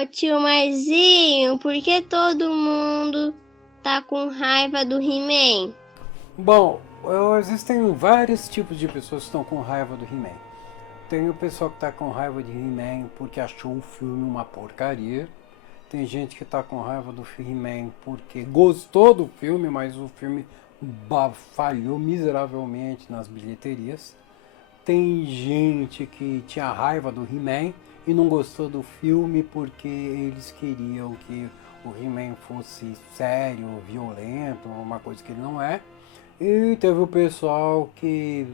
Ô tio Marzinho, por que todo mundo tá com raiva do He-Man? Bom, existem vários tipos de pessoas que estão com raiva do He-Man. Tem o pessoal que está com raiva de He-Man porque achou o filme uma porcaria. Tem gente que está com raiva do He-Man porque gostou do filme, mas o filme falhou miseravelmente nas bilheterias. Tem gente que tinha raiva do He-Man e não gostou do filme porque eles queriam que o He-Man fosse sério, violento, uma coisa que ele não é. E teve o pessoal que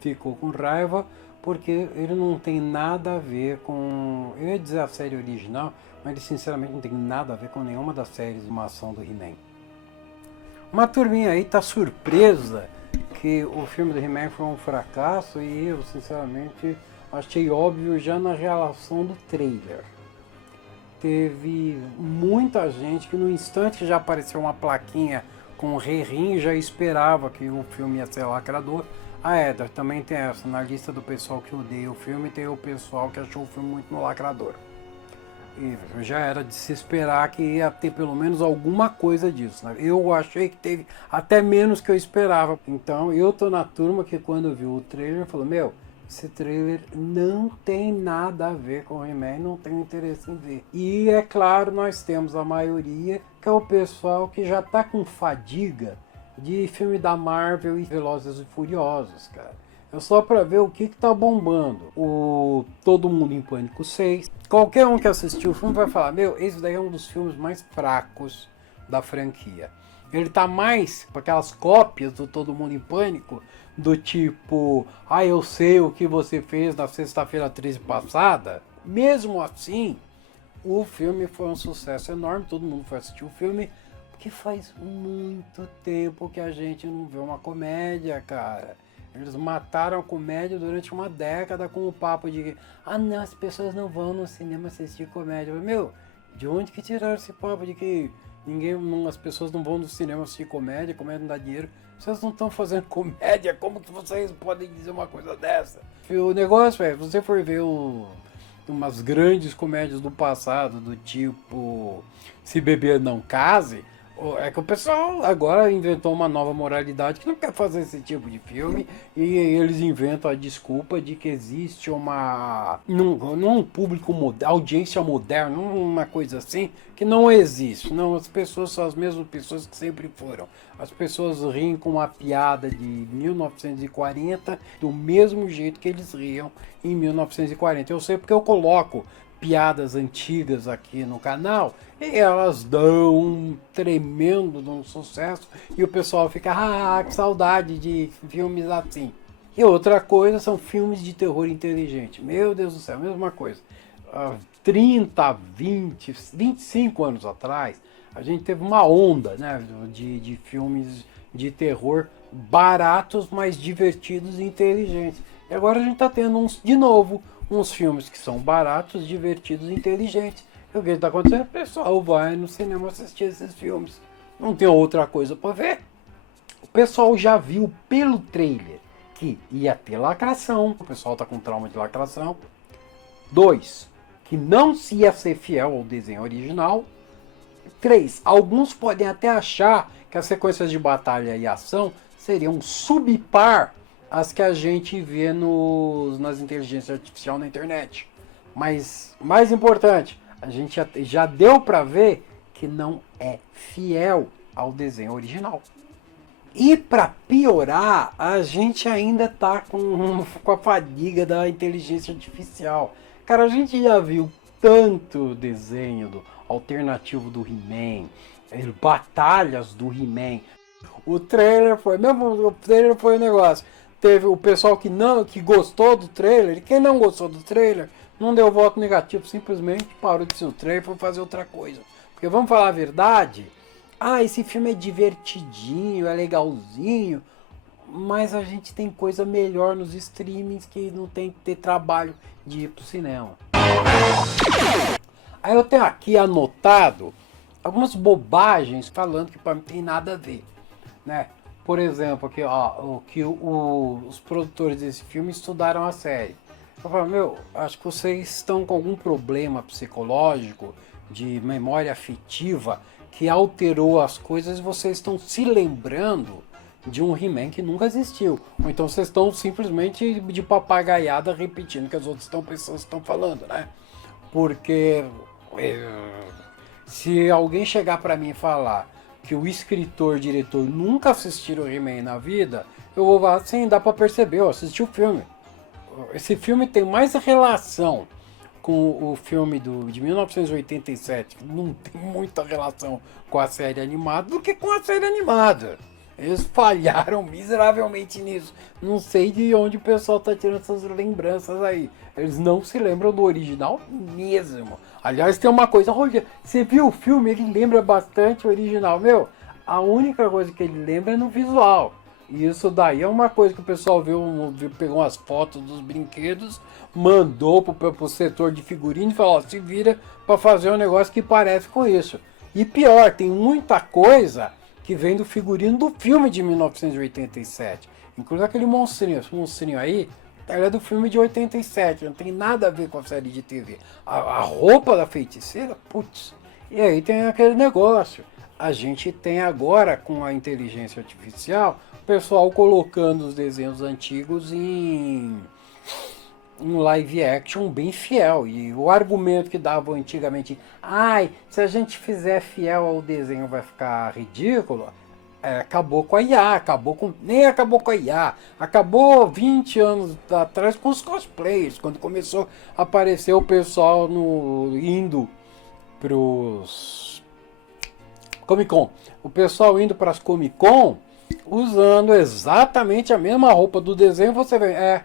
ficou com raiva porque ele não tem nada a ver com. Eu ia dizer a série original, mas ele sinceramente não tem nada a ver com nenhuma das séries de animação do He-Man. Uma turminha aí tá surpresa que o filme do He-Man foi um fracasso e eu sinceramente achei óbvio já na relação do trailer. Teve muita gente que no instante que já apareceu uma plaquinha com Re-Rim já esperava que o filme ia ser lacrador. Também tem essa, na lista do pessoal que odeia o filme, tem o pessoal que achou o filme muito no lacrador. E já era de se esperar que ia ter pelo menos alguma coisa disso. Né? Eu achei que teve até menos que eu esperava. Então eu tô na turma que quando viu o trailer falou, meu, esse trailer não tem nada a ver com o He-Man, não tenho interesse em ver. E é claro, nós temos a maioria, que é o pessoal que já tá com fadiga de filme da Marvel e Velozes e Furiosos, cara. É só pra ver o que tá bombando. O Todo Mundo em Pânico 6. Qualquer um que assistiu o filme vai falar, meu, esse daí é um dos filmes mais fracos da franquia. Ele tá mais com aquelas cópias do Todo Mundo em Pânico, do tipo, eu sei o que você fez na sexta-feira 13 passada. Mesmo assim, o filme foi um sucesso enorme, todo mundo foi assistir o filme, porque faz muito tempo que a gente não vê uma comédia, cara. Eles mataram a comédia durante uma década com o papo de que não, as pessoas não vão no cinema assistir comédia. Meu, de onde que tiraram esse papo de que as pessoas não vão no cinema assistir comédia, comédia não dá dinheiro? Vocês não estão fazendo comédia, como que vocês podem dizer uma coisa dessa? O negócio é, se você for ver umas grandes comédias do passado, do tipo Se Beber Não Case, é que o pessoal agora inventou uma nova moralidade que não quer fazer esse tipo de filme e eles inventam a desculpa de que existe não um público audiência moderna, uma coisa assim, que não existe. Não, as pessoas são as mesmas pessoas que sempre foram. As pessoas riem com uma piada de 1940 do mesmo jeito que eles riam em 1940. Eu sei porque eu coloco piadas antigas aqui no canal e elas dão um tremendo de um sucesso e o pessoal fica, que saudade de filmes assim. E outra coisa são filmes de terror inteligente. Meu Deus do céu, mesma coisa. 30, 20, 25 anos atrás, a gente teve uma onda, né, de filmes de terror baratos, mas divertidos e inteligentes. E agora a gente está tendo de novo uns filmes que são baratos, divertidos e inteligentes. E o que está acontecendo? O pessoal vai no cinema assistir esses filmes. Não tem outra coisa para ver. O pessoal já viu pelo trailer que ia ter lacração. O pessoal está com trauma de lacração. 2. Que não se ia ser fiel ao desenho original. 3. Alguns podem até achar que as sequências de batalha e ação seriam subpar as que a gente vê nas inteligências artificiais na internet. Mas, mais importante, a gente já deu para ver que não é fiel ao desenho original. E para piorar, a gente ainda tá com a fadiga da inteligência artificial. Cara, a gente já viu tanto desenho alternativo do He-Man, batalhas do He-Man. O trailer foi, mesmo o trailer foi um negócio. Teve o pessoal que gostou do trailer, e quem não gostou do trailer, não deu voto negativo, simplesmente parou de ser o trailer e foi fazer outra coisa. Porque vamos falar a verdade, esse filme é divertidinho, é legalzinho, mas a gente tem coisa melhor nos streamings que não tem que ter trabalho de ir pro cinema. Aí eu tenho aqui anotado algumas bobagens falando que para mim tem nada a ver, né? Por exemplo, aqui, os produtores desse filme estudaram a série. Eu falo, meu, acho que vocês estão com algum problema psicológico de memória afetiva que alterou as coisas e vocês estão se lembrando de um He-Man que nunca existiu. Ou então vocês estão simplesmente de papagaiada repetindo o que as outras pessoas estão falando, né? Porque se alguém chegar pra mim e falar que o escritor, diretor nunca assistiram o He-Man na vida, eu vou falar assim, dá pra perceber, eu assisti o filme. Esse filme tem mais relação com o filme de 1987, que não tem muita relação com a série animada, do que com a série animada. Eles falharam miseravelmente nisso. Não sei de onde o pessoal tá tirando essas lembranças aí. Eles não se lembram do original mesmo. Aliás, tem uma coisa, Roger, você viu o filme, ele lembra bastante o original. Meu, a única coisa que ele lembra é no visual. E isso daí é uma coisa que o pessoal pegou umas fotos dos brinquedos, mandou pro setor de figurino e falou, ó, se vira pra fazer um negócio que parece com isso. E pior, tem muita coisa que vem do figurino do filme de 1987. Inclusive aquele monstrinho, esse monstrinho aí, ele é do filme de 87, não tem nada a ver com a série de TV. A roupa da feiticeira, putz. E aí tem aquele negócio. A gente tem agora, com a inteligência artificial, o pessoal colocando os desenhos antigos em live action bem fiel. E o argumento que davam antigamente, ai, se a gente fizer fiel ao desenho vai ficar ridículo, acabou com a IA, nem acabou com a IA, acabou 20 anos atrás com os cosplayers, quando começou a aparecer o pessoal indo pros Comic Con, o pessoal indo para as Comic Con usando exatamente a mesma roupa do desenho. Você vê,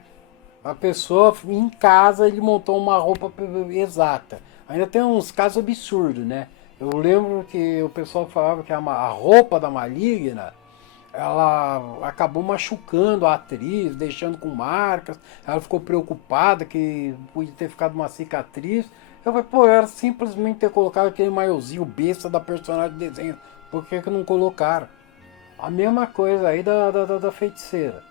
a pessoa em casa ele montou uma roupa exata. Ainda tem uns casos absurdos, né? Eu lembro que o pessoal falava que a roupa da Maligna, ela acabou machucando a atriz, deixando com marcas. Ela ficou preocupada que podia ter ficado uma cicatriz. Eu falei, pô, era simplesmente ter colocado aquele maiozinho besta da personagem de desenho. Por que não colocaram? A mesma coisa aí da feiticeira.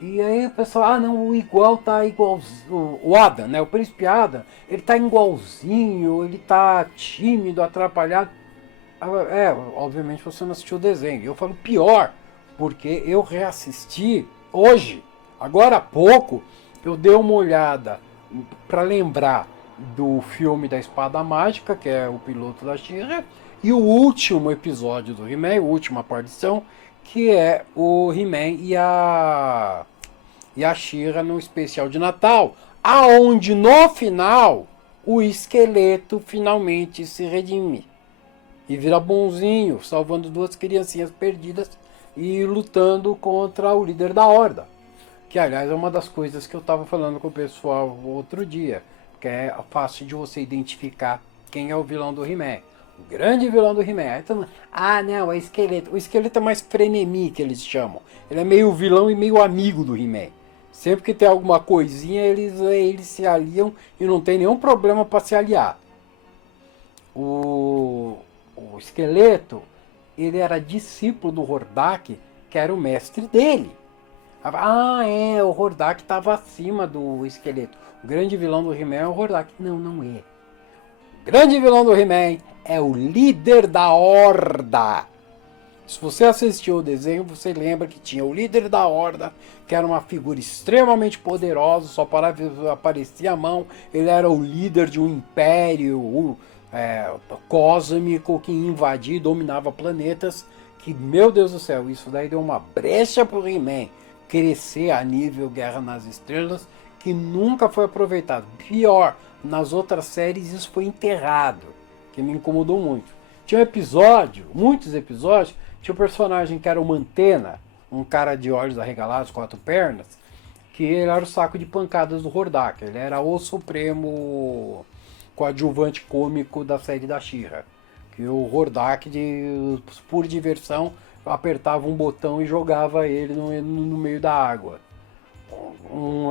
E aí o pessoal, não, o igual tá igualzinho. O Adam, né? O príncipe Adam, ele tá igualzinho, ele tá tímido, atrapalhado. Obviamente você não assistiu o desenho. Eu falo pior, porque eu reassisti hoje, agora há pouco, eu dei uma olhada para lembrar do filme da Espada Mágica, que é o piloto da She-Ra, e o último episódio do He-Man, a última aparição, que é o He-Man e a She-Ra no especial de Natal, aonde no final o esqueleto finalmente se redime e vira bonzinho, salvando duas criancinhas perdidas e lutando contra o líder da Horda, que aliás é uma das coisas que eu estava falando com o pessoal outro dia, que é fácil de você identificar quem é o vilão do He-Man. O grande vilão do He-Man. Então, não, é esqueleto. O esqueleto é mais frenemi, que eles chamam. Ele é meio vilão e meio amigo do He-Man. Sempre que tem alguma coisinha, eles se aliam e não tem nenhum problema para se aliar. O esqueleto, ele era discípulo do Hordak, que era o mestre dele. O Hordak estava acima do esqueleto. O grande vilão do He-Man é o Hordak. Não é. O grande vilão do He-Man é o líder da Horda. Se você assistiu o desenho, você lembra que tinha o líder da Horda, que era uma figura extremamente poderosa, só aparecia a mão. Ele era o líder de um império cósmico que invadia e dominava planetas. Que, meu Deus do céu, isso daí deu uma brecha pro He-Man crescer a nível Guerra nas Estrelas, que nunca foi aproveitado. Pior, nas outras séries isso foi enterrado, que me incomodou muito. Tinha um episódio, muitos episódios, tinha um personagem que era o Mantena, um cara de olhos arregalados, 4 pernas, que ele era o saco de pancadas do Hordak. Ele era o supremo coadjuvante cômico da série da She-Ra. Que o Hordak, por diversão, apertava um botão e jogava ele no meio da água.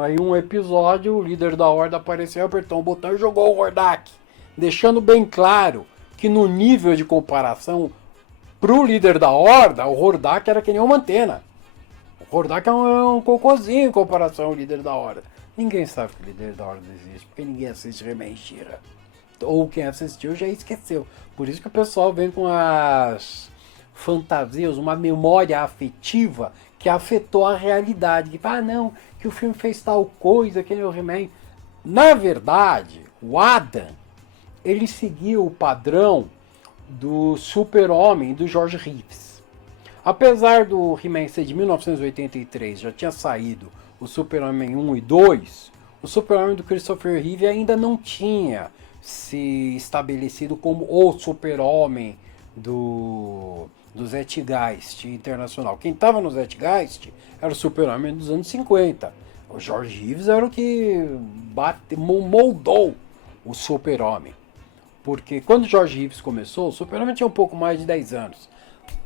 Aí um episódio, o líder da Horda apareceu, apertou um botão e jogou o Hordak, deixando bem claro que no nível de comparação pro líder da Horda, o Hordak era que nem uma antena. O Hordak é um cocôzinho em comparação ao líder da Horda. Ninguém sabe que o líder da Horda existe, porque ninguém assiste He-Man e She-Ra. Ou quem assistiu já esqueceu. Por isso que o pessoal vem com as fantasias, uma memória afetiva que afetou a realidade. Que fala, não, que o filme fez tal coisa, que nem o He-Man. Na verdade, o Adam, ele seguiu o padrão do Super-Homem do George Reeves. Apesar do He-Man ser de 1983, já tinha saído o Super-Homem 1 e 2, o Super-Homem do Christopher Reeve ainda não tinha se estabelecido como o Super-Homem do Zeitgeist internacional. Quem estava no Zeitgeist era o Super-Homem dos anos 50. O George Reeves era o que moldou o Super-Homem. Porque quando o George Reeves começou, o Super-Homem tinha um pouco mais de 10 anos.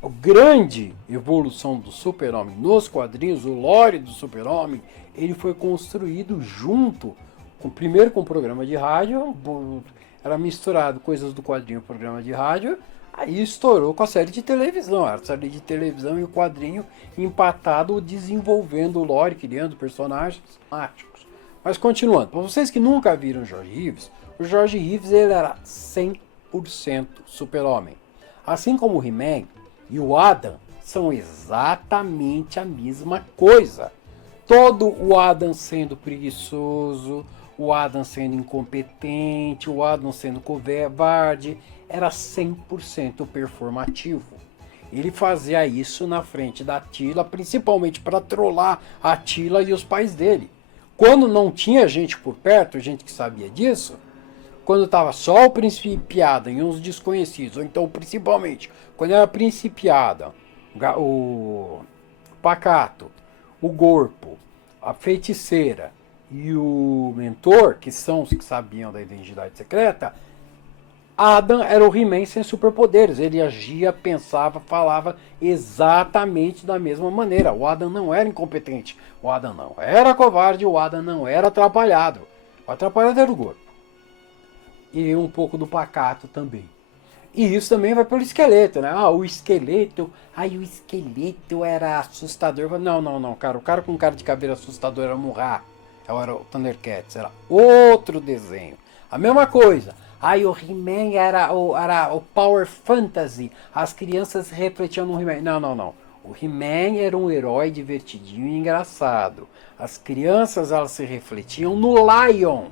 A grande evolução do Super-Homem nos quadrinhos, o lore do Super-Homem, ele foi construído junto, primeiro com o programa de rádio, era misturado coisas do quadrinho e programa de rádio, aí estourou com a série de televisão. A série de televisão e o quadrinho empatado, desenvolvendo o lore, criando personagens mágicos. Mas continuando, para vocês que nunca viram o George Reeves ele era 100% Super-Homem. Assim como o He-Man e o Adam são exatamente a mesma coisa. Todo o Adam sendo preguiçoso, o Adam sendo incompetente, o Adam sendo covarde, era 100% performativo. Ele fazia isso na frente da Tila, principalmente para trollar a Tila e os pais dele. Quando não tinha gente por perto, gente que sabia disso, quando estava só o Principiada e uns desconhecidos, ou então principalmente quando era Principiada, o Pacato, o Gorpo, a Feiticeira e o Mentor, que são os que sabiam da identidade secreta, Adam era o He-Man sem superpoderes. Ele agia, pensava, falava exatamente da mesma maneira. O Adam não era incompetente, o Adam não era covarde, o Adam não era atrapalhado. O atrapalhado era o Gorpo. E um pouco do Pacato também. E isso também vai pelo esqueleto, né? O esqueleto era assustador. Não, cara. O cara com cara de caveira assustador era Murra. Era o Thundercats, era outro desenho. A mesma coisa. O He-Man era o Power Fantasy. As crianças refletiam no He-Man. Não. O He-Man era um herói divertidinho e engraçado. As crianças elas se refletiam no Lion.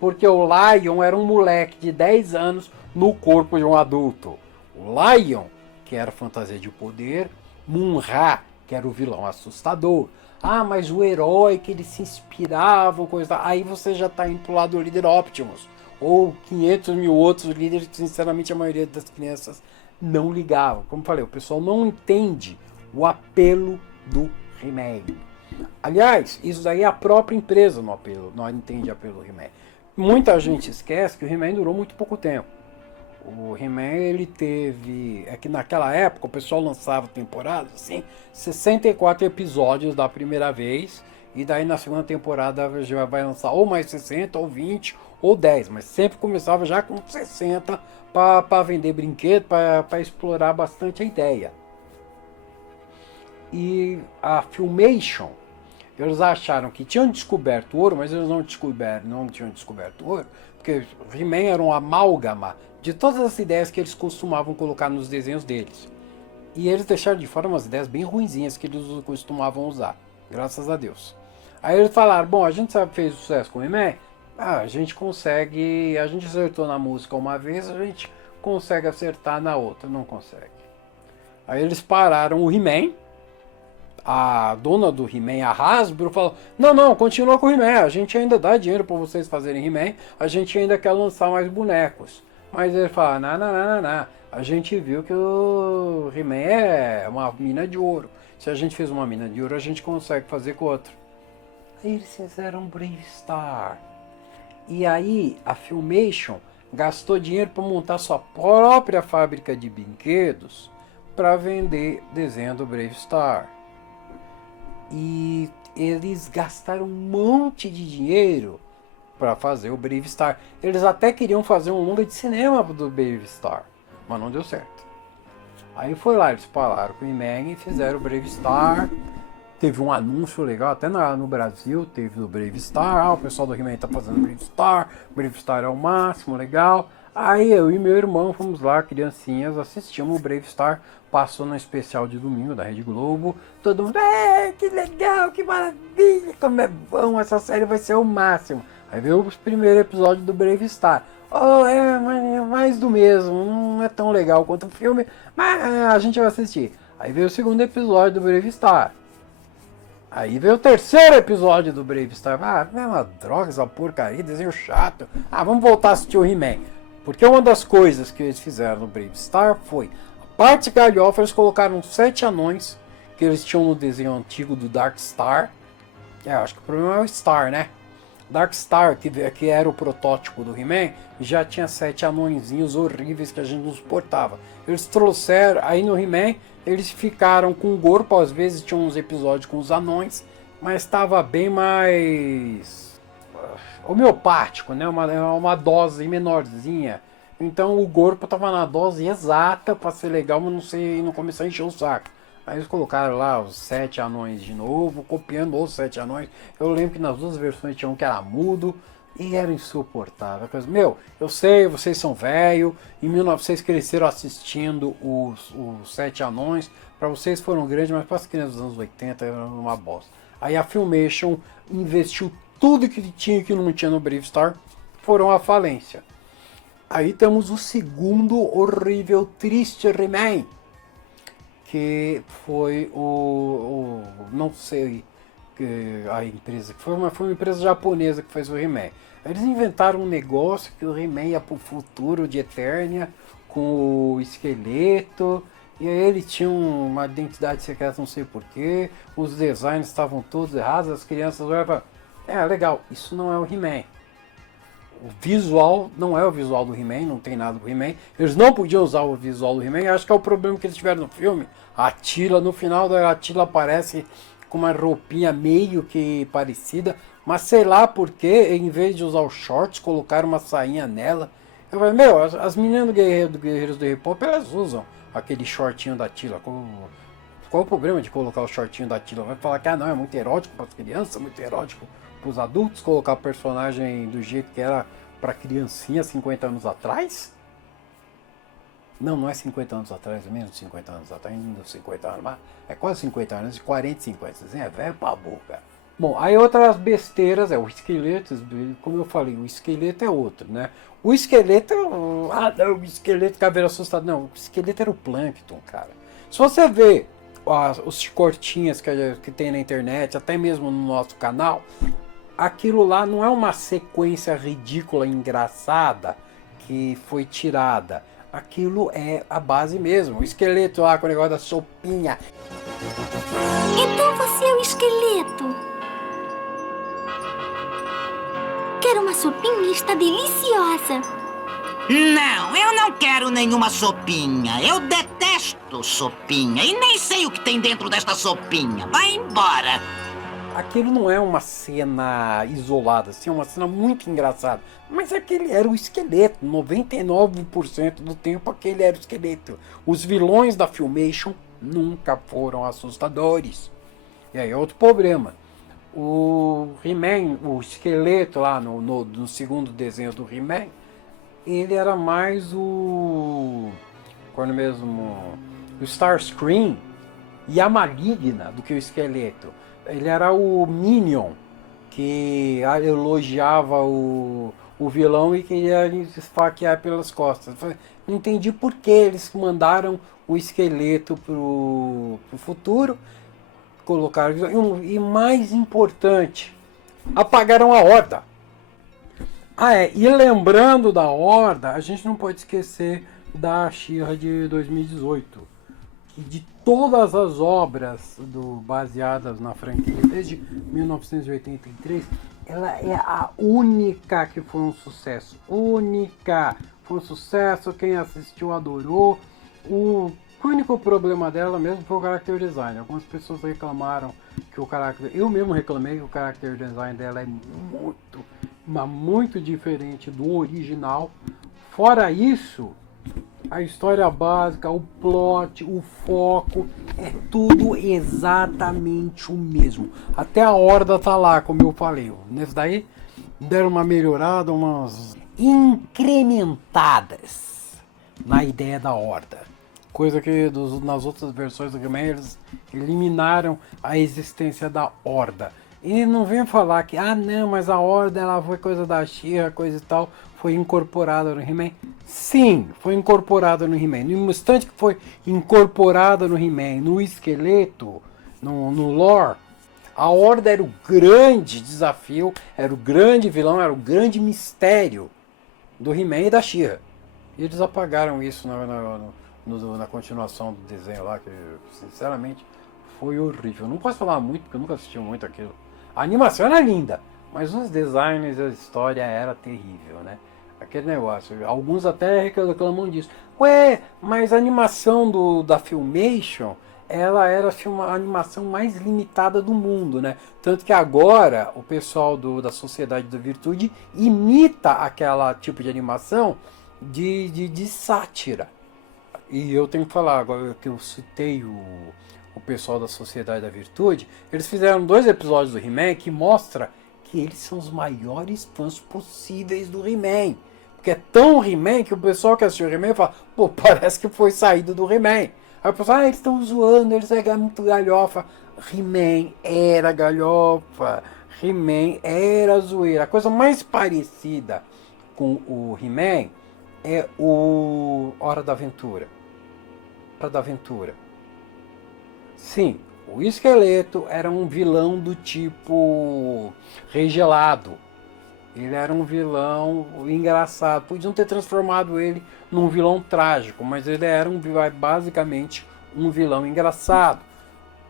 Porque o Lion era um moleque de 10 anos no corpo de um adulto. O Lion, que era fantasia de poder. Mun-Ra, que era o vilão assustador. Mas o herói que eles se inspiravam, coisa. Aí você já está indo pro lado do líder Optimus. Ou 500 mil outros líderes que, sinceramente, a maioria das crianças não ligavam. Como falei, o pessoal não entende o apelo do He-Man. Aliás, isso daí é a própria empresa não entende o apelo do He-Man. Muita gente esquece que o He-Man durou muito pouco tempo. O He-Man, ele teve... É que naquela época o pessoal lançava temporadas, assim, 64 episódios da primeira vez, e daí na segunda temporada já vai lançar ou mais 60, ou 20, ou 10, mas sempre começava já com 60 para vender brinquedo, para explorar bastante a ideia. E a Filmation, eles acharam que tinham descoberto ouro, mas eles não tinham descoberto ouro, porque o He-Man era um amálgama de todas as ideias que eles costumavam colocar nos desenhos deles. E eles deixaram de fora umas ideias bem ruinzinhas que eles costumavam usar, graças a Deus. Aí eles falaram, bom, a gente sabe que fez sucesso com o He-Man, a gente acertou na música uma vez, a gente consegue acertar na outra, não consegue. Aí eles pararam o He-Man. A dona do He-Man, a Hasbro, falou, não, continua com o He-Man, a gente ainda dá dinheiro para vocês fazerem He-Man, a gente ainda quer lançar mais bonecos. Mas ele fala, não, a gente viu que o He-Man é uma mina de ouro. Se a gente fez uma mina de ouro, a gente consegue fazer com outra. Aí eles fizeram Brave Star. E aí a Filmation gastou dinheiro para montar sua própria fábrica de brinquedos para vender desenho do Brave Star. E eles gastaram um monte de dinheiro para fazer o Brave Star. Eles até queriam fazer um longa de cinema do Brave Star, mas não deu certo. Aí foi lá, eles falaram com o He-Man e fizeram o Brave Star. Teve um anúncio legal, até no Brasil, teve do Brave Star, o pessoal do He-Man tá fazendo Brave Star é o máximo, legal. Aí eu e meu irmão fomos lá, criancinhas, assistimos o Brave Star, passou no especial de domingo da Rede Globo, todo mundo, que legal, que maravilha, como é bom, essa série vai ser o máximo. Aí veio o primeiro episódio do Brave Star. É mais do mesmo, não é tão legal quanto o filme, mas a gente vai assistir. Aí veio o segundo episódio do Brave Star. Aí veio o terceiro episódio do Brave Star. É uma droga, essa porcaria, desenho chato. Vamos voltar a assistir o He-Man. Porque uma das coisas que eles fizeram no Brave Star foi, a parte galhofa, eles colocaram 7 anões que eles tinham no desenho antigo do Dark Star. Acho que o problema é o Star, né? Dark Star, que era o protótipo do He-Man, já tinha 7 anõezinhos horríveis que a gente não suportava. Eles trouxeram, aí no He-Man, eles ficaram com o corpo, às vezes tinham uns episódios com os anões, mas estava bem mais homeopático, né? Uma dose menorzinha. Então o corpo estava na dose exata para ser legal, mas não começar a encher o saco. Aí eles colocaram lá os 7 anões de novo, copiando os 7 anões. Eu lembro que nas duas versões tinha um que era mudo e era insuportável. Meu, eu sei, vocês são velho, em 1900 vocês cresceram assistindo os 7 anões, para vocês foram grandes, mas para as crianças dos anos 80 era uma bosta. Aí a Filmation investiu tudo que tinha e que não tinha no Brave Star, foram à falência. Aí temos o segundo horrível, triste He-Man, que foi não sei a empresa que foi, mas foi uma empresa japonesa que fez o He-Man. Eles inventaram um negócio que o He-Man ia pro futuro de Eternia com o esqueleto, e aí ele tinha uma identidade secreta, não sei porquê, os designs estavam todos errados, as crianças olhavam, legal, isso não é o He-Man. O visual não é o visual do He-Man, não tem nada do He-Man. Eles não podiam usar o visual do He-Man, acho que é o problema que eles tiveram no filme. A Attila, no final da Attila aparece com uma roupinha meio que parecida, mas sei lá porque, em vez de usar os shorts, colocaram uma sainha nela. Eu falei, as meninas do Guerreiros do Hip-Hop, elas usam aquele shortinho da Attila. Qual o problema de colocar o shortinho da Attila? Vai falar que não, é muito erótico para as crianças, muito erótico para os adultos, colocar o personagem do jeito que era para criancinha 50 anos atrás? Não é 50 anos atrás, é menos de 50 anos atrás, ainda 50 anos, mas é quase 50 anos, de 40 e 50, assim, é velho pra boca. Bom, aí outras besteiras, o esqueleto, como eu falei, o esqueleto é outro, né? O esqueleto, o esqueleto caveira assustado, não, o esqueleto era o Plankton, cara. Se você vê os cortinhas que tem na internet, até mesmo no nosso canal, aquilo lá não é uma sequência ridícula, engraçada, que foi tirada. Aquilo é a base mesmo. O esqueleto lá com o negócio da sopinha. Então você é o esqueleto. Quero uma sopinha, está deliciosa. Não, eu não quero nenhuma sopinha. Eu detesto sopinha e nem sei o que tem dentro desta sopinha. Vai embora. Aquilo não é uma cena isolada, assim, é uma cena muito engraçada. Mas aquele era o esqueleto, 99% do tempo aquele era o esqueleto. Os vilões da Filmation nunca foram assustadores. E aí é outro problema. O He-Man, o esqueleto lá no segundo desenho do He-Man, ele era mais o Starscream e a Maligna do que o esqueleto. Ele era o Minion, que elogiava o vilão e queria esfaquear pelas costas. Não entendi por que eles mandaram o esqueleto pro futuro, colocaram, e mais importante, apagaram a Horda. E lembrando da Horda, a gente não pode esquecer da She-Ra de 2018. Que de todas as obras baseadas na franquia desde 1983, ela é a única que foi um sucesso. Única! Foi um sucesso, quem assistiu adorou. O único problema dela mesmo foi o character design. Algumas pessoas reclamaram que o character... Eu mesmo reclamei que o character design dela é muito diferente do original. Fora isso, A história básica, o plot, o foco, é tudo exatamente o mesmo. Até a Horda tá lá, como eu falei. Nesse daí, deram uma melhorada, umas incrementadas na ideia da Horda. Coisa que nas outras versões do He-Man eles eliminaram a existência da Horda. E não vem falar que, não, mas a Horda ela foi coisa da She-Ra, coisa e tal, foi incorporada no He-Man. Sim, foi incorporada no He-Man. No instante que foi incorporada no He-Man, no esqueleto, no lore, a Horda era o grande desafio, era o grande vilão, era o grande mistério do He-Man e da She-Ra. E eles apagaram isso na continuação do desenho lá, que sinceramente foi horrível. Não posso falar muito, porque eu nunca assisti muito aquilo. A animação era linda, mas os designs e a história era terrível, né? Aquele negócio, alguns até reclamam disso. Ué, mas a animação da Filmation, ela era a animação mais limitada do mundo, né? Tanto que agora o pessoal da Sociedade da Virtude imita aquela tipo de animação de sátira. E eu tenho que falar, agora que eu citei o pessoal da Sociedade da Virtude, eles fizeram 2 episódios do He-Man que mostra que eles são os maiores fãs possíveis do He-Man. Porque é tão He-Man que o pessoal que assistiu o He-Man fala, pô, parece que foi saído do He-Man. Aí o pessoal, eles estão zoando, eles é muito galhofa. He-Man era galhofa, He-Man era zoeira. A coisa mais parecida com o He-Man é o Hora da Aventura. Hora da Aventura. Sim, o esqueleto era um vilão do tipo Rei Gelado. Ele era um vilão engraçado. Podiam ter transformado ele num vilão trágico, mas ele era basicamente um vilão engraçado.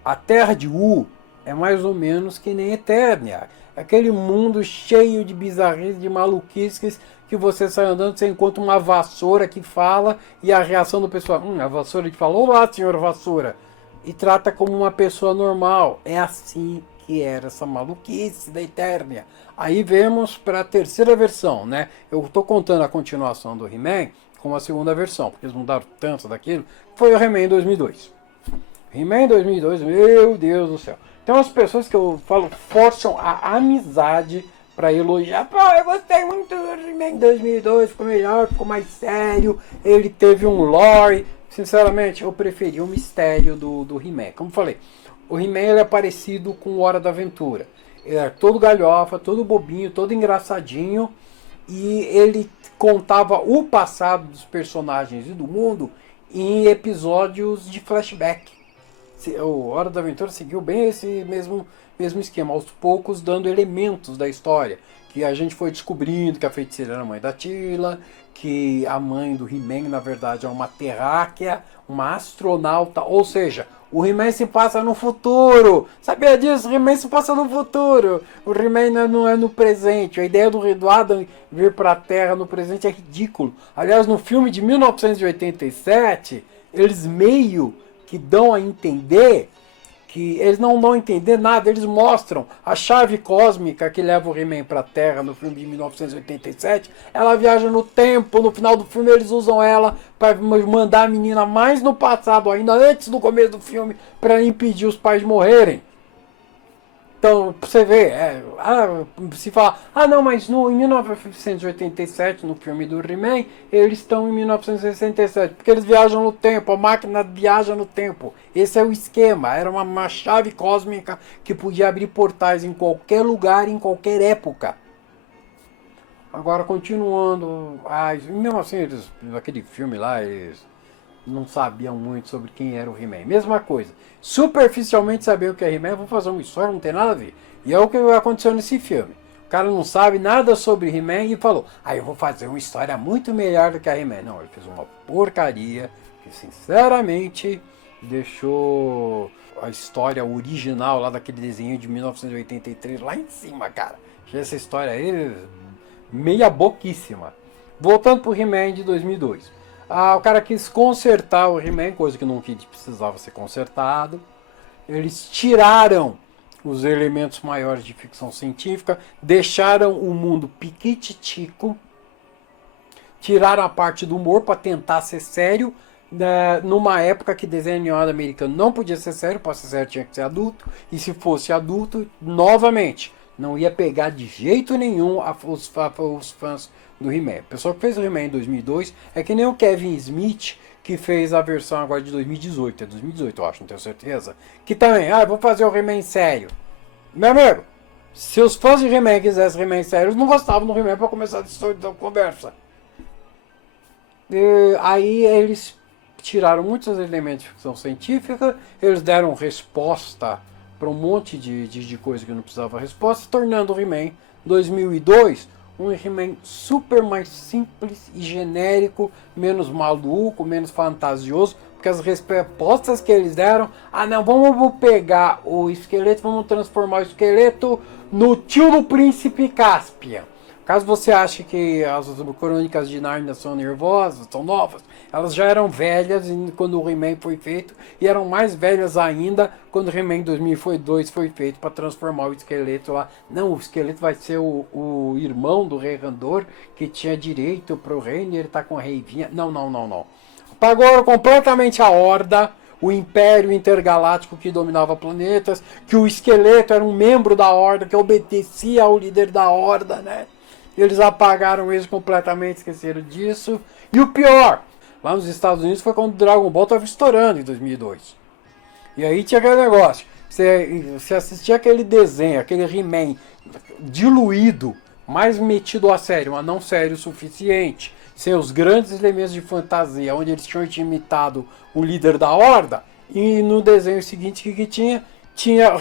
A Terra de U é mais ou menos que nem Eternia. Aquele mundo cheio de bizarrices, de maluquices, que você sai andando, você encontra uma vassoura que fala e a reação do pessoal, a vassoura que fala, olá, senhor vassoura, e trata como uma pessoa normal. É assim que era essa maluquice da Eternia. Aí vemos para a terceira versão, né? Eu estou contando a continuação do He-Man com a segunda versão, porque eles mudaram tanto daquilo. Foi o He-Man 2002. He-Man 2002, meu Deus do céu. Tem umas pessoas que eu falo, forçam a amizade para elogiar. Pô, eu gostei muito do He-Man 2002, ficou melhor, ficou mais sério, ele teve um lore. Sinceramente, eu preferi o mistério do He-Man. Como falei, o He-Man ele é parecido com o Hora da Aventura. Ele era todo galhofa, todo bobinho, todo engraçadinho. E ele contava o passado dos personagens e do mundo em episódios de flashback. O Hora da Aventura seguiu bem esse mesmo esquema, aos poucos dando elementos da história. Que a gente foi descobrindo que a feiticeira era a mãe da Teela, que a mãe do He-Man, na verdade, é uma terráquea, uma astronauta, ou seja, o He-Man se passa no futuro. Sabia disso? O He-Man se passa no futuro. O He-Man não é no presente. A ideia do Adam vir para a Terra no presente é ridículo. Aliás, no filme de 1987, eles meio que dão a entender que eles não dão a entender nada, eles mostram a chave cósmica que leva o He-Man para a Terra no filme de 1987, ela viaja no tempo, no final do filme eles usam ela para mandar a menina mais no passado, ainda antes do começo do filme, para impedir os pais de morrerem. Então, pra você ver, se fala, não, mas em 1987, no filme do He-Man, eles estão em 1967, porque eles viajam no tempo, a máquina viaja no tempo. Esse é o esquema, era uma chave cósmica que podia abrir portais em qualquer lugar, em qualquer época. Agora, continuando, mesmo assim, naquele filme lá, eles não sabiam muito sobre quem era o He-Man. Mesma coisa. Superficialmente saber o que é He-Man, vou fazer uma história, não tem nada a ver. E é o que aconteceu nesse filme. O cara não sabe nada sobre He-Man e falou, eu vou fazer uma história muito melhor do que a He-Man. Não, ele fez uma porcaria que, sinceramente, deixou a história original lá daquele desenho de 1983 lá em cima, cara. Essa história aí, meia boquíssima. Voltando pro He-Man de 2002. O cara quis consertar o He-Man, coisa que não precisava ser consertado. Eles tiraram os elementos maiores de ficção científica, deixaram o mundo piquititico, tiraram a parte do humor para tentar ser sério, né, numa época que desenho animado americano não podia ser sério, para ser sério tinha que ser adulto, e se fosse adulto, novamente, não ia pegar de jeito nenhum os fãs do He-Man. O pessoal que fez o He-Man em 2002 é que nem o Kevin Smith, que fez a versão agora de 2018, é 2018 eu acho, não tenho certeza, que também, vou fazer o He-Man sério. Meu amigo, se os fãs de He-Man quisessem He-Man sério, eles não gostavam do He-Man para começar a conversa. E aí eles tiraram muitos elementos de ficção científica, eles deram resposta para um monte de coisa que não precisava resposta, tornando o He-Man 2002 um He-Man super mais simples e genérico, menos maluco, menos fantasioso, porque as respostas que eles deram, não, vamos pegar o esqueleto, vamos transformar o esqueleto no tio do príncipe Caspian. Caso você ache que as crônicas de Nárnia são nervosas, são novas, elas já eram velhas quando o He-Man foi feito, e eram mais velhas ainda quando o He-Man 2002 foi feito para transformar o esqueleto lá. Não, o esqueleto vai ser o irmão do Rei Randor, que tinha direito para o reino, e ele tá com a reivinha. Não. Apagou completamente a Horda, o Império Intergaláctico que dominava planetas, que o esqueleto era um membro da Horda, que obedecia ao líder da Horda, né? Eles apagaram isso completamente, esqueceram disso. E o pior, lá nos Estados Unidos foi quando o Dragon Ball estava estourando em 2002. E aí tinha aquele negócio, você assistia aquele desenho, aquele He-Man diluído, mais metido a sério, mas não sério o suficiente, sem os grandes elementos de fantasia, onde eles tinham imitado o líder da Horda. E no desenho seguinte que tinha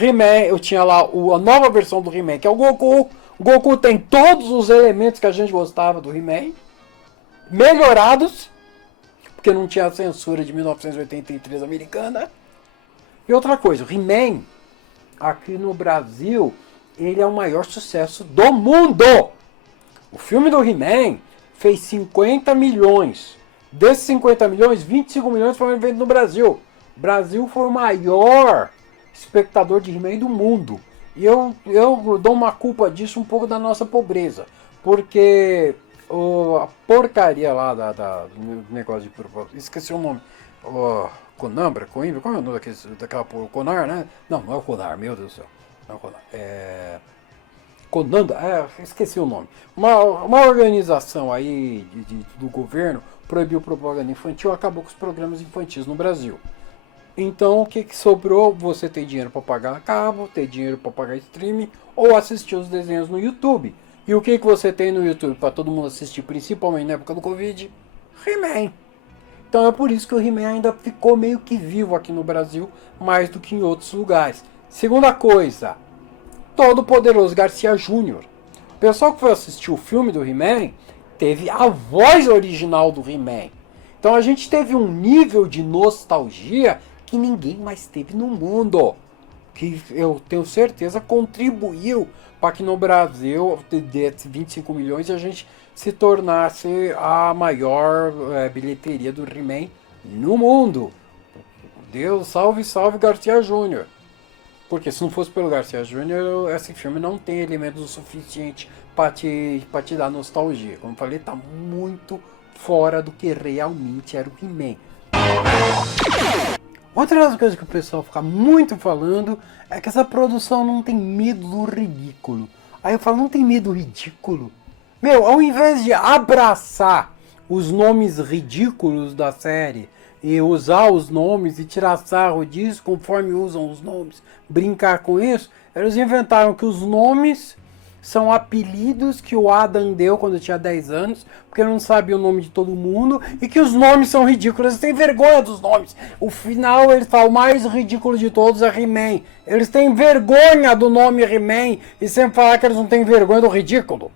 He-Man, eu tinha lá a nova versão do He-Man, que é o Goku. O Goku tem todos os elementos que a gente gostava do He-Man, melhorados, porque não tinha a censura de 1983 americana. E outra coisa, o He-Man, aqui no Brasil, ele é o maior sucesso do mundo. O filme do He-Man fez 50 milhões. Desses 50 milhões, 25 milhões foram vendidos no Brasil. O Brasil foi o maior espectador de He-Man do mundo. E eu dou uma culpa disso um pouco da nossa pobreza. Porque a porcaria lá do negócio de propósito, esqueci o nome. Conambra, Coimbra, qual é o nome daquela porra? Conar, né? Não é o Conar, meu Deus do céu. Não é o Conar. Conanda, esqueci o nome. Uma organização aí do governo proibiu propaganda infantil, acabou com os programas infantis no Brasil. Então o que sobrou? Você tem dinheiro para pagar cabo, tem dinheiro para pagar streaming ou assistir os desenhos no YouTube. E o que você tem no YouTube para todo mundo assistir, principalmente na época do Covid? He-Man. Então é por isso que o He-Man ainda ficou meio que vivo aqui no Brasil, mais do que em outros lugares. Segunda coisa, todo poderoso Garcia Jr. O pessoal que foi assistir o filme do He-Man teve a voz original do He-Man. Então a gente teve um nível de nostalgia que ninguém mais teve no mundo. Que eu tenho certeza contribuiu para que no Brasil, de 25 milhões, a gente se tornasse a maior bilheteria do He-Man no mundo. Deus, salve Garcia Jr. Porque se não fosse pelo Garcia Jr., esse filme não tem elementos o suficiente para te dar nostalgia. Como eu falei, tá muito fora do que realmente era o He-Man. Outra das coisas que o pessoal fica muito falando é que essa produção não tem medo do ridículo. Aí eu falo, não tem medo do ridículo? Meu, ao invés de abraçar os nomes ridículos da série e usar os nomes e tirar sarro disso conforme usam os nomes, brincar com isso, eles inventaram que os nomes são apelidos que o Adam deu quando tinha 10 anos, porque não sabia o nome de todo mundo, e que os nomes são ridículos. Eles têm vergonha dos nomes. O final, eles falam, o mais ridículo de todos é He-Man. Eles têm vergonha do nome He-Man, e sempre falar que eles não têm vergonha do ridículo.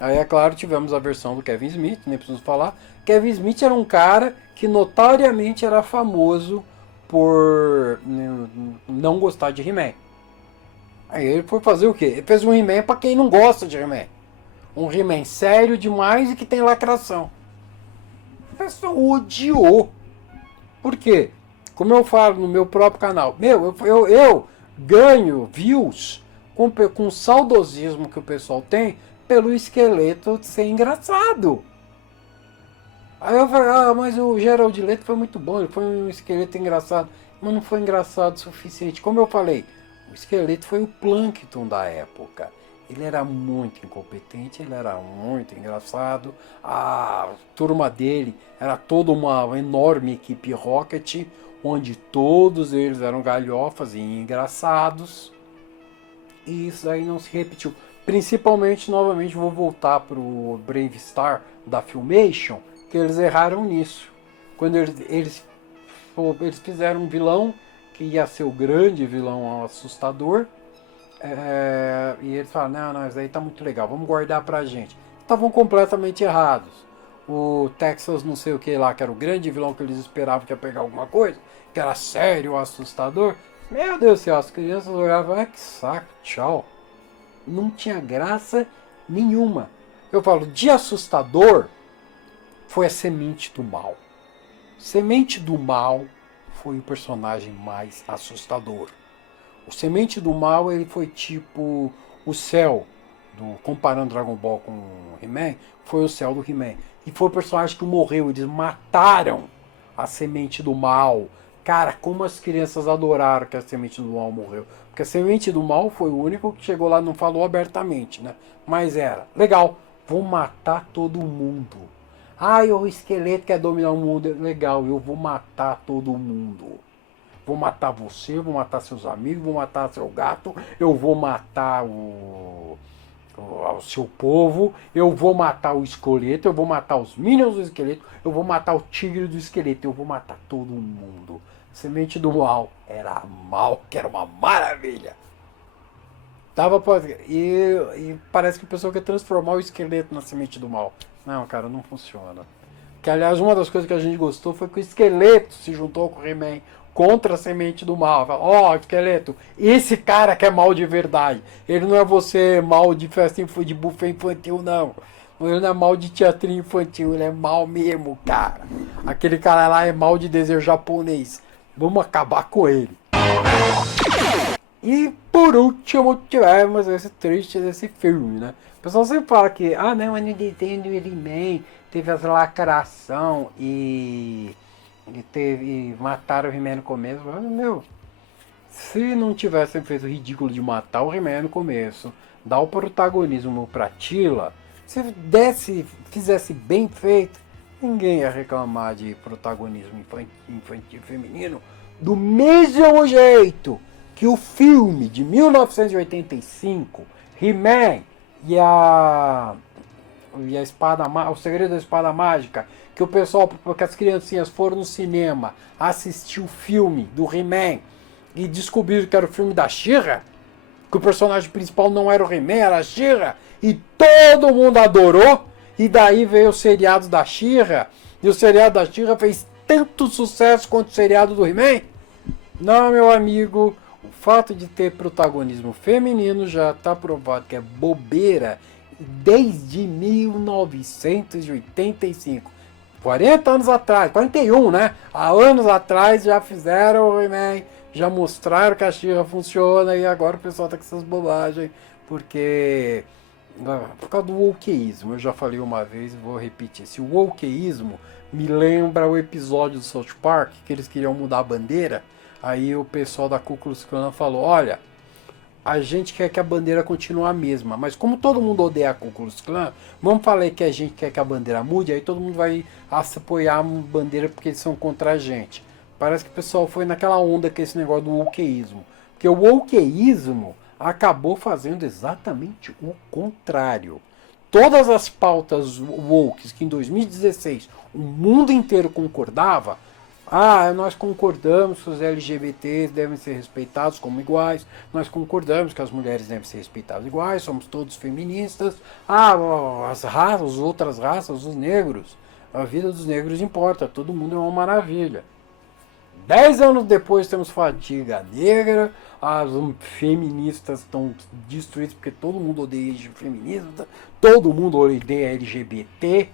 Aí, é claro, tivemos a versão do Kevin Smith, nem preciso falar. Kevin Smith era um cara que notoriamente era famoso por não gostar de He-Man. Aí ele foi fazer o quê? Ele fez um He-Man pra quem não gosta de He-Man. Um He-Man sério demais e que tem lacração. O pessoal odiou. Por quê? Como eu falo no meu próprio canal, eu ganho views com o saudosismo que o pessoal tem pelo Esqueleto ser engraçado. Aí eu falei, mas o Gerald Leto foi muito bom, ele foi um esqueleto engraçado. Mas não foi engraçado o suficiente. Como eu falei, o Esqueleto foi o Plankton da época. Ele era muito incompetente, ele era muito engraçado. A turma dele era toda uma enorme equipe Rocket, onde todos eles eram galhofas e engraçados. E isso aí não se repetiu. Principalmente, novamente, vou voltar para o Brave Star da Filmation, que eles erraram nisso. Quando eles fizeram um vilão que ia ser o grande vilão assustador. E eles falaram, não, isso aí tá muito legal, vamos guardar pra gente. Estavam completamente errados. O Texas não sei o que lá, que era o grande vilão que eles esperavam que ia pegar alguma coisa, que era sério, assustador. Meu Deus do céu, as crianças olhavam, que saco, tchau. Não tinha graça nenhuma. Eu falo, de assustador foi a Semente do Mal. Semente do Mal foi o personagem mais assustador. O Semente do Mal, ele foi tipo o Cell, comparando Dragon Ball com o He-Man, foi o Cell do He-Man. E foi o personagem que morreu, eles mataram a Semente do Mal. Cara, como as crianças adoraram que a Semente do Mal morreu. Porque a Semente do Mal foi o único que chegou lá e não falou abertamente, né? Mas era, legal, vou matar todo mundo. O esqueleto quer dominar o mundo, legal, eu vou matar todo mundo. Vou matar você, vou matar seus amigos, vou matar seu gato, eu vou matar o seu povo, eu vou matar o esqueleto, eu vou matar os minions do esqueleto, eu vou matar o tigre do esqueleto, eu vou matar todo mundo. Semente do Mal era mal, que era uma maravilha. E parece que o pessoal quer transformar o esqueleto na Semente do Mal. Não, cara, não funciona. Que, aliás, uma das coisas que a gente gostou foi que o esqueleto se juntou com o He-Man contra a Semente do Mal. Esqueleto, esse cara que é mal de verdade. Ele não é você mal de festa de buffet infantil, não. Ele não é mal de teatrinho infantil, ele é mal mesmo, cara. Aquele cara lá é mal de desejo japonês. Vamos acabar com ele. E por último tivemos esse triste desse filme, né? O pessoal sempre fala que, não, no desenho do He-Man teve as lacração e mataram o He-Man no começo. Meu, se não tivessem feito o ridículo de matar o He-Man no começo, dar o protagonismo pra Teela, se fizesse bem feito, ninguém ia reclamar de protagonismo infantil feminino do mesmo jeito que o filme de 1985, He-Man e a espada, o segredo da espada mágica, que o pessoal, porque as criancinhas foram no cinema assistir o filme do He-Man e descobriram que era o filme da She-Ra, que o personagem principal não era o He-Man, era a She-Ra, e todo mundo adorou, e daí veio o seriado da She-Ra, e o seriado da She-Ra fez tanto sucesso quanto o seriado do He-Man? Não, meu amigo, o fato de ter protagonismo feminino já está provado que é bobeira desde 1985. 40 anos atrás, 41, né? Há anos atrás já fizeram o He-Man, já mostraram que a She-Ra funciona e agora o pessoal tá com essas bobagens, porque por causa do wokeísmo. Eu já falei uma vez e vou repetir. Se o wokeísmo me lembra o episódio do South Park, que eles queriam mudar a bandeira, aí o pessoal da Ku Klux Klan falou, olha, a gente quer que a bandeira continue a mesma, mas como todo mundo odeia a Ku Klux Klan, vamos falar que a gente quer que a bandeira mude, aí todo mundo vai apoiar a bandeira porque eles são contra a gente. Parece que o pessoal foi naquela onda que esse negócio do wokeísmo. Porque o wokeísmo acabou fazendo exatamente o contrário. Todas as pautas woke que em 2016 o mundo inteiro concordava, nós concordamos que os LGBTs devem ser respeitados como iguais, nós concordamos que as mulheres devem ser respeitadas iguais, somos todos feministas, as raças, as outras raças, os negros, a vida dos negros importa, todo mundo é uma maravilha. 10 anos depois temos fadiga negra, as feministas estão destruídas porque todo mundo odeia feminismo, todo mundo odeia LGBT.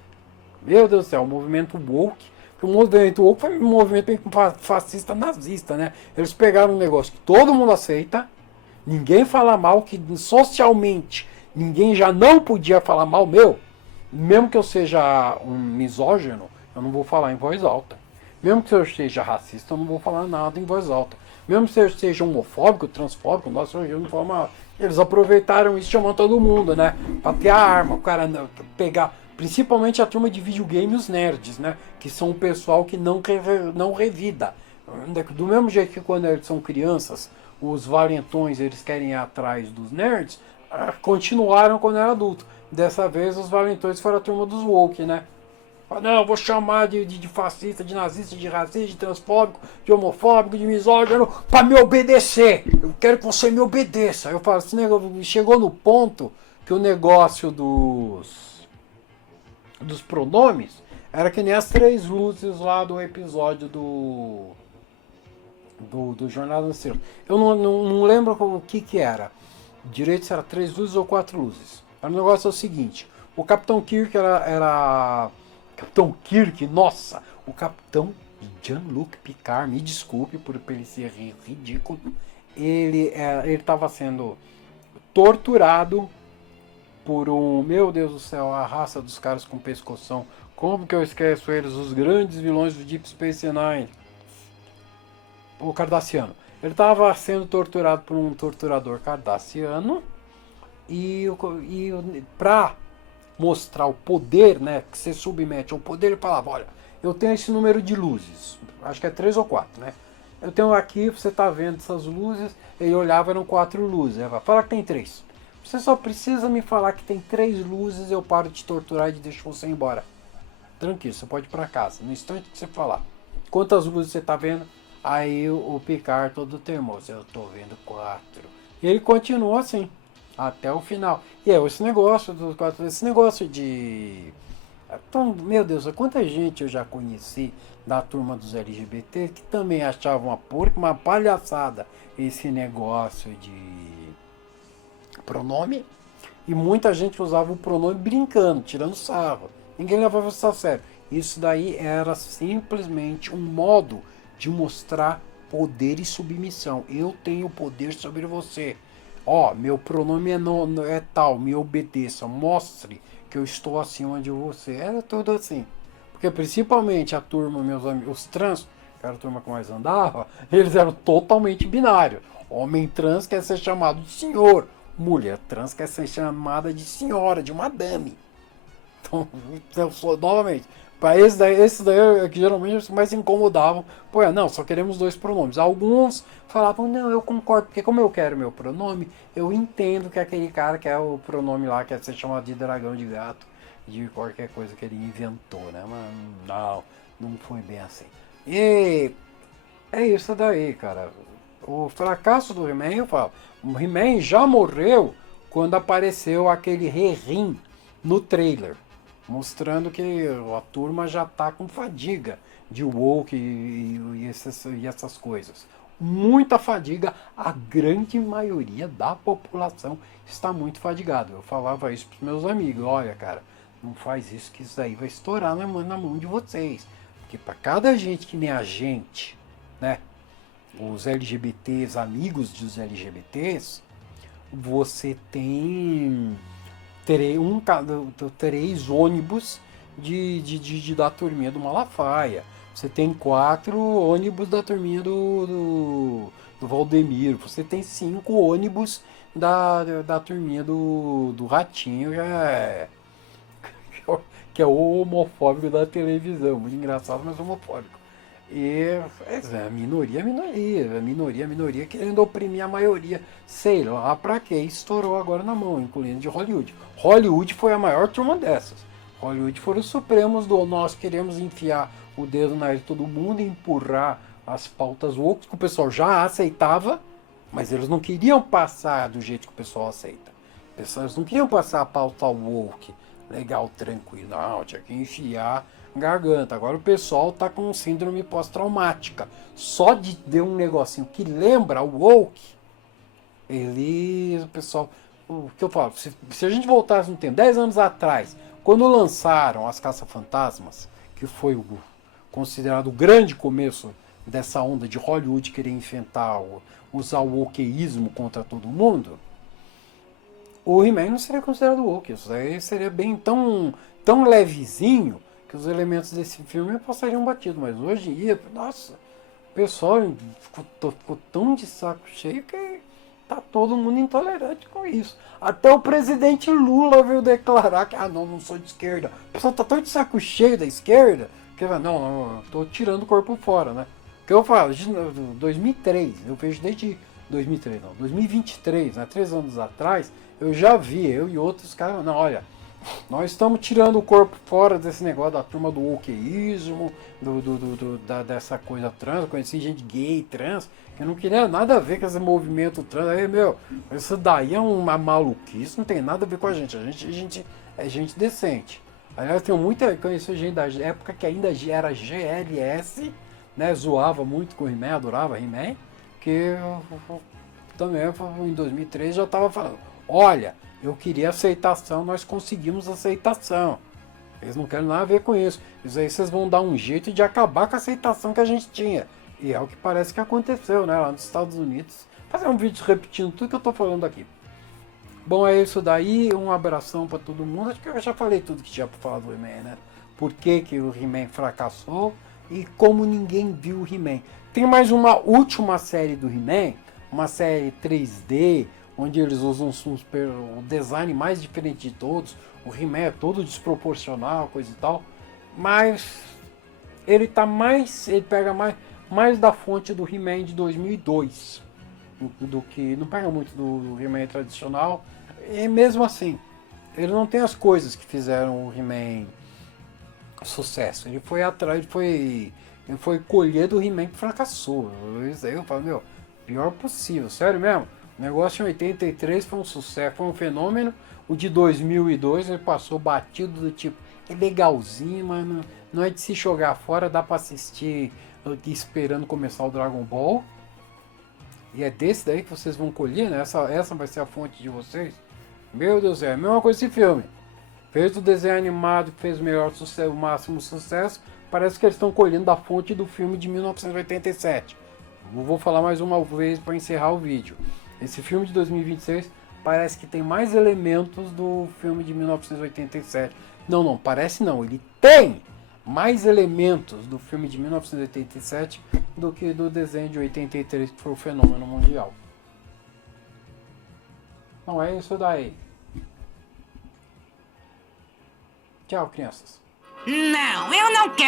Meu Deus do céu, o movimento woke. O movimento woke foi um movimento fascista nazista, né? Eles pegaram um negócio que todo mundo aceita, ninguém fala mal, que socialmente Ninguém já não podia falar mal meu. Mesmo que eu seja um misógino, eu não vou falar em voz alta. Mesmo que eu seja racista, eu não vou falar nada em voz alta. Mesmo que eu seja homofóbico, transfóbico, nossa, eu não falo mal. Eles aproveitaram isso chamando todo mundo, né? Pra ter a arma, o cara pegar, principalmente a turma de videogame, os nerds, né? Que são o pessoal que não revida. Do mesmo jeito que quando eles são crianças, os valentões eles querem ir atrás dos nerds, continuaram quando era adulto. Dessa vez os valentões foram a turma dos woke, né? Não, eu vou chamar de fascista, de nazista, de racista, de transfóbico, de homofóbico, de misógino, pra me obedecer. Eu quero que você me obedeça. Eu falo, esse negócio chegou no ponto que o negócio dos pronomes era que nem as 3 luzes lá do episódio do Jornada nas Estrelas. Eu não lembro o que era. Direito se era 3 luzes ou 4 luzes. O negócio é o seguinte, o Capitão Kirk era... Capitão Kirk, nossa! O Capitão Jean-Luc Picard, me desculpe por ele ser ridículo, ele estava sendo torturado por meu Deus do céu, a raça dos caras com pescoção. Como que eu esqueço eles? Os grandes vilões do Deep Space Nine. O Cardassiano. Ele estava sendo torturado por um torturador cardassiano e para mostrar o poder, né, que você submete ao poder, ele falava, olha, eu tenho esse número de luzes, acho que é 3 ou 4, né? Eu tenho aqui, você tá vendo essas luzes, ele olhava, eram 4 luzes, ele fala que tem 3. Você só precisa me falar que tem 3 luzes, eu paro de te torturar e deixo você embora. Tranquilo, você pode ir para casa, no instante que você falar. Quantas luzes você tá vendo? Aí o Picard todo teimoso, eu tô vendo 4. E ele continua assim, até o final. E esse negócio dos 4, esse negócio de... Então, meu Deus, quanta gente eu já conheci da turma dos LGBT que também achavam uma palhaçada esse negócio de pronome. E muita gente usava o pronome brincando, tirando sarro. Ninguém levava isso a sério. Isso daí era simplesmente um modo de mostrar poder e submissão. Eu tenho poder sobre você. Ó, meu pronome é tal, me obedeça, mostre que eu estou acima de você. Era tudo assim. Porque principalmente a turma, meus amigos, os trans, que era a turma que mais andava, eles eram totalmente binários. Homem trans quer ser chamado de senhor. Mulher trans quer ser chamada de senhora, de madame. Então, novamente, para esse daí é que geralmente os mais incomodavam. Pô, não, só queremos 2 pronomes. Alguns falavam, não, eu concordo, porque como eu quero meu pronome, eu entendo que aquele cara quer o pronome lá, quer ser chamado de dragão, de gato, de qualquer coisa que ele inventou, né? Mas não foi bem assim. E é isso daí, cara. O fracasso do He-Man, eu falo, o He-Man já morreu quando apareceu aquele He-Rim no trailer, mostrando que a turma já tá com fadiga de woke e essas coisas. Muita fadiga, a grande maioria da população está muito fadigada. Eu falava isso pros meus amigos, olha cara, não faz isso que isso aí vai estourar na mão de vocês. Porque para cada gente que nem a gente, né, os LGBTs, amigos dos LGBTs, você tem 3 ônibus da turminha do Malafaia. Você tem 4 ônibus da turminha do Valdemiro. Você tem 5 ônibus da turminha do Ratinho, que é o homofóbico da televisão. Muito engraçado, mas homofóbico. E a minoria querendo oprimir a maioria. Sei lá pra que estourou agora na mão, incluindo de Hollywood. Hollywood foi a maior turma dessas. Hollywood foram os supremos do nós queremos enfiar o dedo na de todo mundo e empurrar as pautas woke que o pessoal já aceitava, mas eles não queriam passar do jeito que o pessoal aceita. Eles não queriam passar a pauta woke, legal, tranquilo. Não, tinha que enfiar garganta. Agora o pessoal tá com síndrome pós-traumática. Só de ter um negocinho que lembra o woke, o pessoal... O que eu falo, se a gente voltasse no tempo, 10 anos atrás, quando lançaram as Caça-Fantasmas, que foi considerado o grande começo dessa onda de Hollywood querer inventar, usar o wokeísmo contra todo mundo, o He-Man não seria considerado woke. Isso aí seria bem tão levezinho que os elementos desse filme passariam batido. Mas hoje em dia, nossa, o pessoal ficou tão de saco cheio que tá todo mundo intolerante com isso. Até o presidente Lula veio declarar que, não sou de esquerda. O pessoal tá tão de saco cheio da esquerda que, não, tô tirando o corpo fora, né? Que eu falo, 2003, eu vejo desde 2003, não, 2023, né, 3 anos atrás, eu já vi, eu e outros caras, não, olha, nós estamos tirando o corpo fora desse negócio da turma do wokeísmo, dessa coisa trans. Eu conheci gente gay, trans, que não queria nada a ver com esse movimento trans. Aí, isso daí é uma maluquice, não tem nada a ver com a gente é gente decente. Aliás, conheci gente da época que ainda era GLS, né, zoava muito com o He-Man, adorava He-Man, que eu também em 2003 já estava falando, olha, eu queria aceitação, nós conseguimos aceitação. Eles não querem nada a ver com isso. Isso aí vocês vão dar um jeito de acabar com a aceitação que a gente tinha. E é o que parece que aconteceu, né, lá nos Estados Unidos. Fazer um vídeo repetindo tudo que eu tô falando aqui. Bom, é isso daí. Um abração para todo mundo. Acho que eu já falei tudo que tinha para falar do He-Man, né? Por que o He-Man fracassou e como ninguém viu o He-Man. Tem mais uma última série do He-Man, uma série 3D, onde eles usam o design mais diferente de todos. O He-Man é todo desproporcional, coisa e tal. Mas ele pega mais da fonte do He-Man de 2002 do que não pega muito do He-Man tradicional. E mesmo assim, ele não tem as coisas que fizeram o He-Man sucesso. Ele foi atrás, ele foi colher do He-Man que fracassou. Isso aí eu falo, pior possível, sério mesmo. O negócio em 83 foi um sucesso, foi um fenômeno. O de 2002 ele passou batido do tipo, é legalzinho, mas não é de se jogar fora, dá pra assistir esperando começar o Dragon Ball. E é desse daí que vocês vão colher, né? Essa vai ser a fonte de vocês. Meu Deus do céu, é a mesma coisa esse filme. Fez o desenho animado, fez o máximo sucesso. Parece que eles estão colhendo da fonte do filme de 1987. Eu vou falar mais uma vez para encerrar o vídeo. Esse filme de 2026 parece que tem mais elementos do filme de 1987. Não, parece não. Ele tem mais elementos do filme de 1987 do que do desenho de 83, que foi o fenômeno mundial. Não é isso daí. Tchau, crianças. Não, eu não quero.